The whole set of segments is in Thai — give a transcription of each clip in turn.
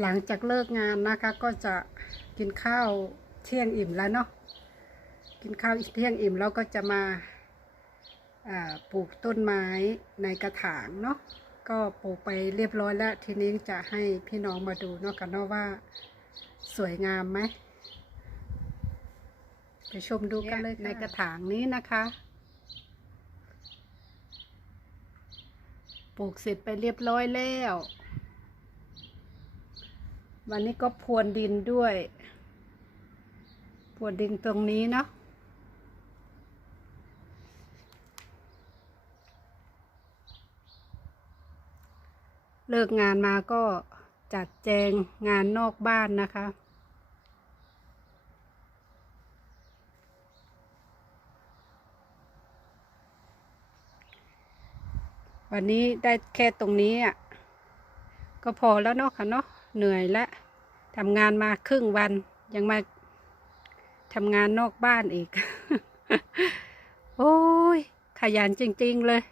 หลังจากเลิกงานนะคะ ก็จะกินข้าวเที่ยงอิ่มแล้วเนาะกินข้าวเที่ยงอิ่มแล้วก็จะมาอ่าปลูกต้นไม้ในกระถางเนาะก็ปลูกไปเรียบร้อยแล้ว ทีนี้จะให้พี่น้องมาดูเนาะกันเนาะว่าสวยงามไหมไปชมดูกันเลยในกระถางนี้นะคะปลูกเสร็จไปเรียบร้อยแล้ว วันนี้ก็พรวนดินด้วย พรวนดินตรงนี้เนาะเลิกงานมาก็จัดแจงงานนอกบ้านนะคะ วันนี้ได้แค่ตรงนี้อะ ก็พอแล้วเนาะค่ะเนาะเหนื่อยแล้ว ทำงานมาครึ่งวันยังมาทำงานนอกบ้านอีก โอ้ย ขยันจริง ๆเลย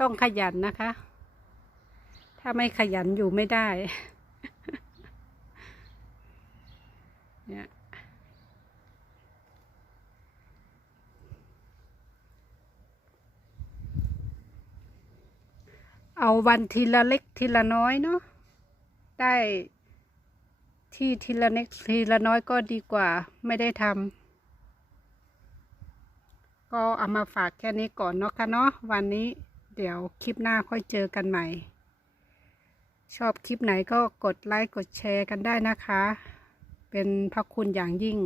ต้องขยันนะคะ ถ้าไม่ขยันอยู่ไม่ได้ เนี่ยเอาวันทีละเล็กทีละน้อยเนาะ ได้ที่ทีละเล็กทีละน้อยก็ดีกว่าไม่ได้ทำก็เอามาฝากแค่นี้ก่อนเนาะค่ะเนาะวันนี้เดี๋ยวคลิปหน้าค่อยเจอกันใหม่ ชอบคลิปไหนก็กดไลค์กดแชร์กันได้นะคะ เป็นพระคุณอย่างยิ่ง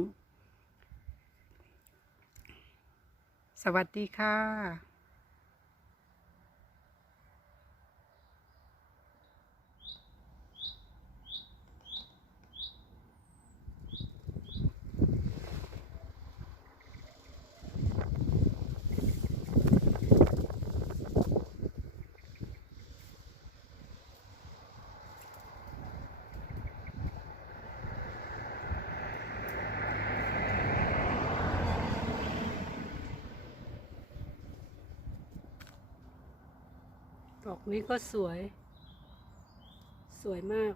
สวัสดีค่ะ ดอกนี้ก็สวย สวยมาก